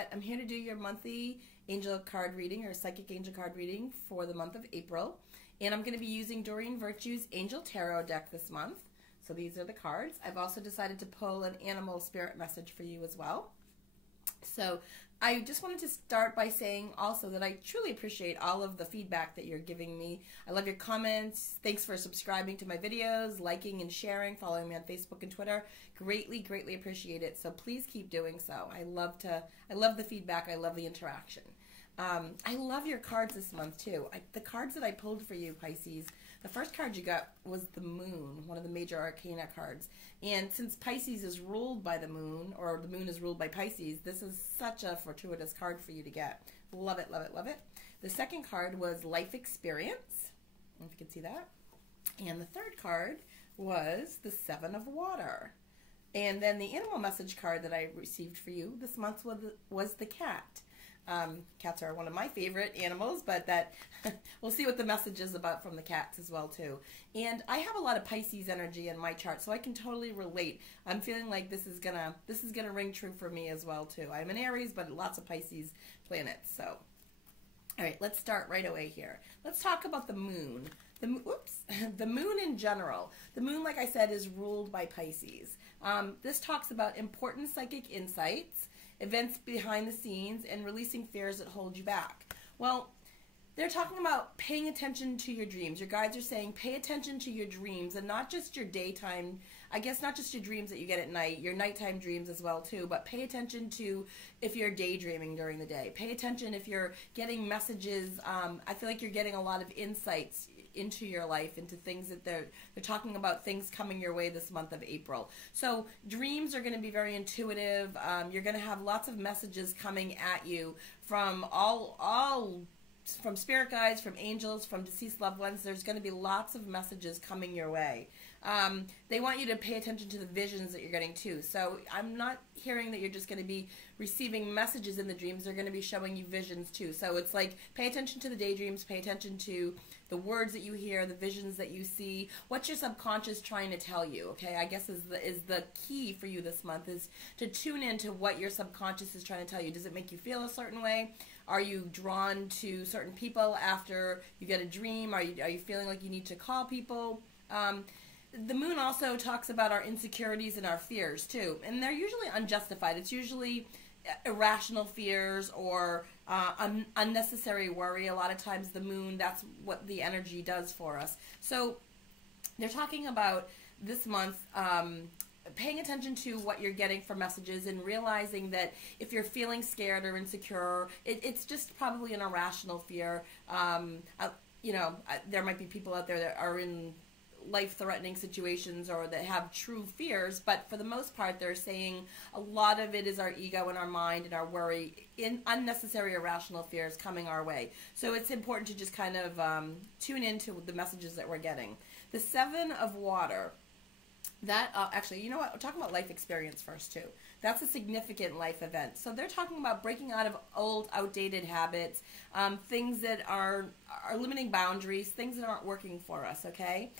Ouellet. I'm here to do your monthly angel card reading or psychic angel card reading for the month of April. And I'm going to be using Doreen Virtue's Angel Tarot deck this month. So these are the cards. I've also decided to pull an animal spirit message for you as well. So I just wanted to start by saying also that I truly appreciate all of the feedback that you're giving me. I love your comments. Thanks for subscribing to my videos, liking and sharing, following me on Facebook and Twitter. Greatly, greatly appreciate it. So please keep doing so. I love the feedback. I love the interaction. I love your cards this month too. The cards that I pulled for you, Pisces, the first card you got was the Moon, one of the major arcana cards. And since Pisces is ruled by the Moon, or the Moon is ruled by Pisces, this is such a fortuitous card for you to get. Love it, love it, love it. The second card was Life Experience. I don't know if you can see that. And the third card was the Seven of Water. And then the animal message card that I received for you this month was the Cat. Cats are one of my favorite animals, but that we'll see what the message is about from the cats as well too. And I have a lot of Pisces energy in my chart, so I can totally relate. I'm feeling like this is gonna ring true for me as well too. I'm an Aries, but lots of Pisces planets. So, all right, let's start right away here. Let's talk about the Moon. The Moon in general. The Moon, like I said, is ruled by Pisces. This talks about important psychic insights, events behind the scenes, and releasing fears that hold you back. Well, they're talking about paying attention to your dreams. Your guides are saying pay attention to your dreams and not just your daytime, I guess not just your dreams that you get at night, your nighttime dreams as well too, but pay attention to if you're daydreaming during the day. Pay attention if you're getting messages. I feel like you're getting a lot of insights into your life, into things that they're talking about, things coming your way this month of April. So dreams are going to be very intuitive. You're going to have lots of messages coming at you from from spirit guides, from angels, from deceased loved ones. There's going to be lots of messages coming your way. They want you to pay attention to the visions that you're getting too. So I'm not hearing that you're just going to be receiving messages in the dreams. They're going to be showing you visions too. So it's like pay attention to the daydreams, pay attention to the words that you hear, the visions that you see. What's your subconscious trying to tell you? Okay, I guess is the key for you this month is to tune into what your subconscious is trying to tell you. Does it make you feel a certain way? Are you drawn to certain people after you get a dream? Are you feeling like you need to call people? The Moon also talks about our insecurities and our fears too, and they're usually unjustified. It's usually irrational fears or unnecessary worry. A lot of times the Moon, that's what the energy does for us. So they're talking about this month paying attention to what you're getting for messages and realizing that if you're feeling scared or insecure, it's just probably an irrational fear. There might be people out there that are in life-threatening situations or that have true fears, but for the most part they're saying a lot of it is our ego and our mind and our worry, in unnecessary irrational fears coming our way. So it's important to just kind of tune into the messages that we're getting. The Seven of Water, that actually, you know what, we're talking about life experience first too. That's a significant life event. So they're talking about breaking out of old, outdated habits, things that are limiting boundaries, things that aren't working for us, okay?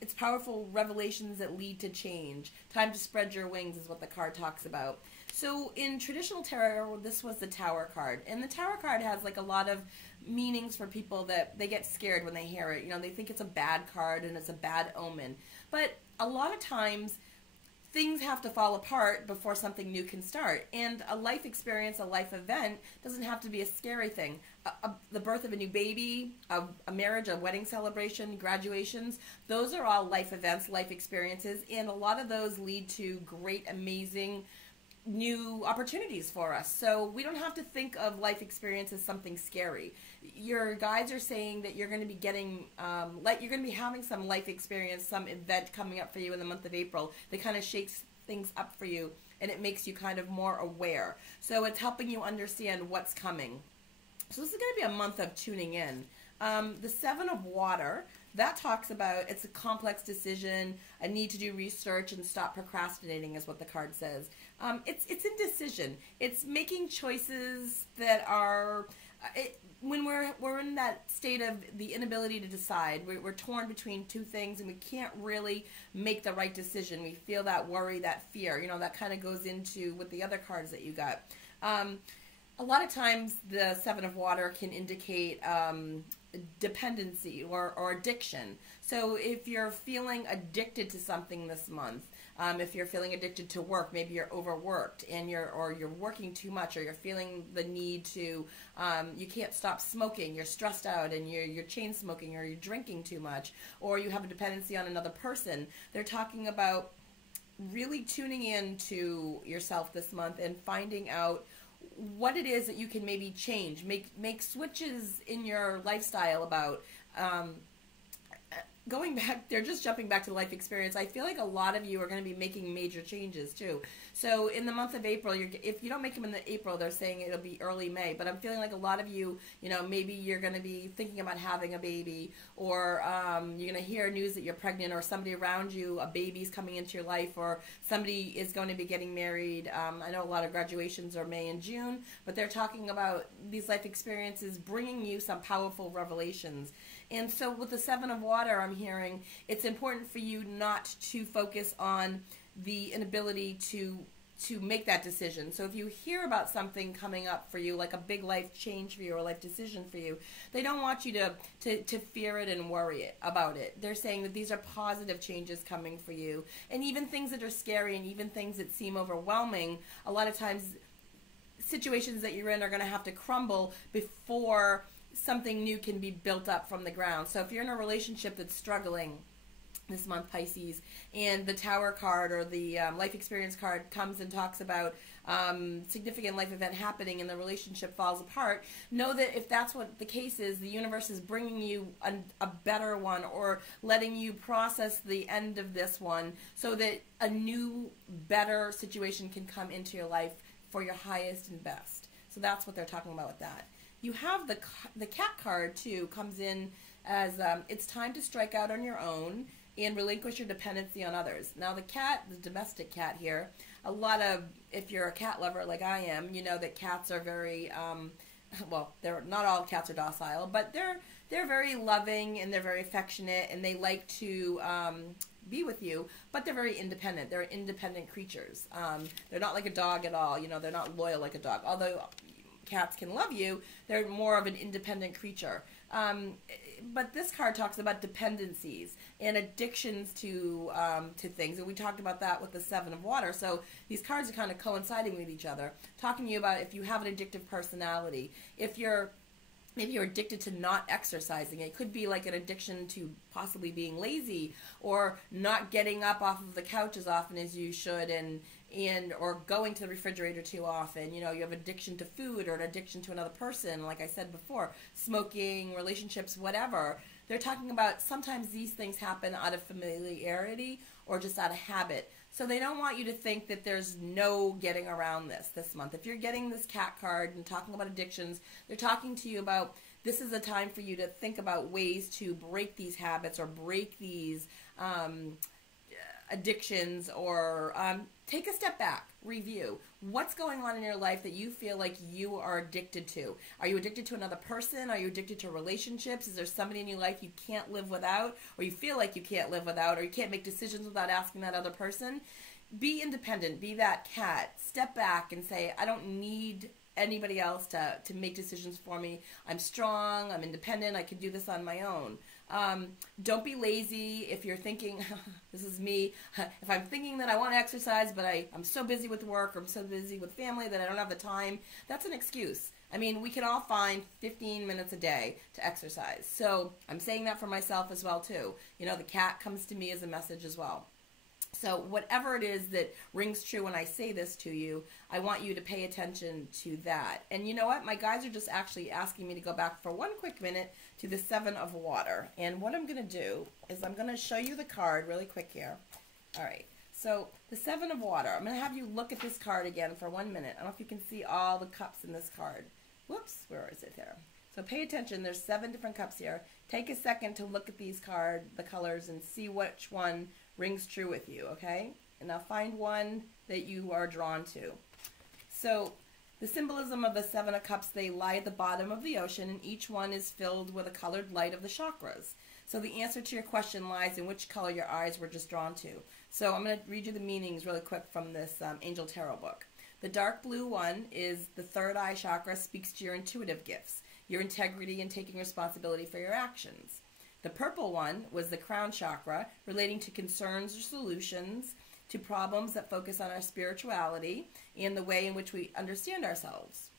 It's powerful revelations that lead to change. Time to spread your wings is what the card talks about. So in traditional tarot, this was the Tower card. And the Tower card has like a lot of meanings for people that they get scared when they hear it. You know, they think it's a bad card and it's a bad omen. But a lot of times things have to fall apart before something new can start. And a life experience, a life event, doesn't have to be a scary thing. The birth of a new baby, a marriage, a wedding celebration, graduations, those are all life events, life experiences, and a lot of those lead to great, amazing new opportunities for us. So we don't have to think of life experience as something scary. Your guides are saying that you're going to be getting, you're going to be having some life experience, some event coming up for you in the month of April that kind of shakes things up for you, and it makes you kind of more aware. So it's helping you understand what's coming. So this is going to be a month of tuning in. The Seven of Water, that talks about it's a complex decision, a need to do research and stop procrastinating is what the card says. It's indecision. It's making choices that are, when we're in that state of the inability to decide, we're torn between two things and we can't really make the right decision. We feel that worry, that fear, you know, that kind of goes into with the other cards that you got. A lot of times the Seven of Water can indicate dependency or addiction. So if you're feeling addicted to something this month, if you're feeling addicted to work, maybe you're overworked and you're working too much, or you're feeling the need to, you can't stop smoking, you're stressed out and you're chain smoking, or you're drinking too much, or you have a dependency on another person. They're talking about really tuning in to yourself this month and finding out what it is that you can maybe change, make switches in your lifestyle about going back. They're just jumping back to the life experience. I feel like a lot of you are going to be making major changes too. So in the month of April, if you don't make them in the April, they're saying it'll be early May. But I'm feeling like a lot of you, maybe you're going to be thinking about having a baby, or you're going to hear news that you're pregnant, or somebody around you, a baby's coming into your life, or somebody is going to be getting married. I know a lot of graduations are May and June, but they're talking about these life experiences bringing you some powerful revelations. And so with the Seven of Water, I'm hearing it's important for you not to focus on the inability to make that decision. So if you hear about something coming up for you, like a big life change for you or life decision for you, they don't want you to fear it and worry about it. They're saying that these are positive changes coming for you. And even things that are scary and even things that seem overwhelming, a lot of times situations that you're in are going to have to crumble before something new can be built up from the ground. So if you're in a relationship that's struggling this month, Pisces, and the Tower card or the life experience card comes and talks about significant life event happening and the relationship falls apart, know that if that's what the case is, the universe is bringing you a better one, or letting you process the end of this one so that a new, better situation can come into your life for your highest and best. So that's what they're talking about with that. You have the cat card too, comes in as it's time to strike out on your own and relinquish your dependency on others. Now the cat, the domestic cat here, if you're a cat lover like I am, you know that cats are very, well, not all cats are docile, but they're very loving and they're very affectionate and they like to be with you, but they're very independent. They're independent creatures. They're not like a dog at all. They're not loyal like a dog, although cats can love you. They're more of an independent creature. But this card talks about dependencies and addictions to things, and we talked about that with the Seven of Water. So these cards are kind of coinciding with each other, talking to you about if you have an addictive personality, maybe you're addicted to not exercising. It could be like an addiction to possibly being lazy or not getting up off of the couch as often as you should, or going to the refrigerator too often. You have addiction to food or an addiction to another person, like I said before, smoking, relationships, whatever. They're talking about sometimes these things happen out of familiarity or just out of habit. So they don't want you to think that there's no getting around this month. If you're getting this cat card and talking about addictions, they're talking to you about this is a time for you to think about ways to break these habits or break these addictions, or take a step back, review. What's going on in your life that you feel like you are addicted to? Are you addicted to another person? Are you addicted to relationships? Is there somebody in your life you can't live without, or you feel like you can't live without, or you can't make decisions without asking that other person? Be independent. Be that cat. Step back and say, I don't need anybody else to make decisions for me. I'm strong. I'm independent. I can do this on my own. Don't be lazy. If you're thinking, this is me, if I'm thinking that I want to exercise, but I'm so busy with work, or I'm so busy with family that I don't have the time, that's an excuse. I mean, we can all find 15 minutes a day to exercise. So I'm saying that for myself as well, too. The cat comes to me as a message as well. So whatever it is that rings true when I say this to you, I want you to pay attention to that. And you know what? My guides are just actually asking me to go back for one quick minute to the Seven of Water. And what I'm going to do is I'm going to show you the card really quick here. All right. So the Seven of Water. I'm going to have you look at this card again for 1 minute. I don't know if you can see all the cups in this card. Whoops. Where is it there? So pay attention. There's 7 different cups here. Take a second to look at these the colors, and see which one rings true with you, okay? And now find one that you are drawn to. So the symbolism of the 7 of Cups, they lie at the bottom of the ocean, and each one is filled with a colored light of the chakras. So the answer to your question lies in which color your eyes were just drawn to. So I'm going to read you the meanings really quick from this Angel Tarot book. The dark blue one is the third eye chakra, speaks to your intuitive gifts, your integrity and taking responsibility for your actions. The purple one was the crown chakra, relating to concerns or solutions to problems that focus on our spirituality and the way in which we understand ourselves.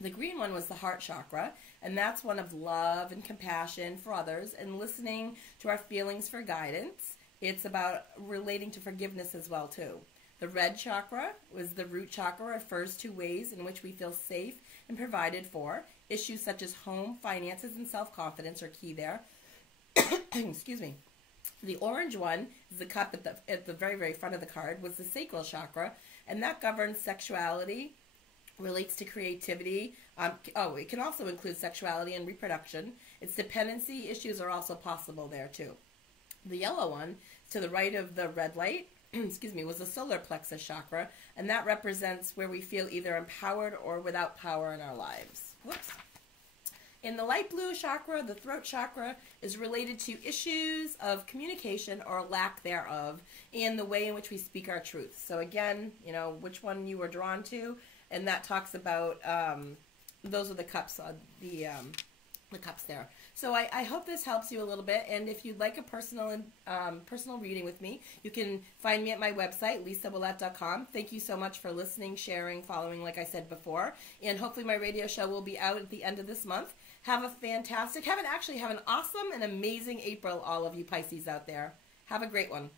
The green one was the heart chakra, and that's one of love and compassion for others and listening to our feelings for guidance. It's about relating to forgiveness as well, too. The red chakra was the root chakra, refers to ways in which we feel safe and provided for. Issues such as home, finances, and self-confidence are key there. Excuse me. The orange one is the cup at the very, very front of the card, was the sacral chakra, and that governs sexuality, relates to creativity. It can also include sexuality and reproduction. Its dependency issues are also possible there too. The yellow one, to the right of the red light, excuse me, was the solar plexus chakra, and that represents where we feel either empowered or without power in our lives. Whoops. In the light blue chakra, the throat chakra is related to issues of communication or lack thereof and the way in which we speak our truth. So again, which one you were drawn to, and that talks about, those are the cups, the cups there. So I hope this helps you a little bit, and if you'd like a personal reading with me, you can find me at my website, lisawillette.com. Thank you so much for listening, sharing, following, like I said before, and hopefully my radio show will be out at the end of this month. Have an awesome and amazing April, all of you Pisces out there. Have a great one.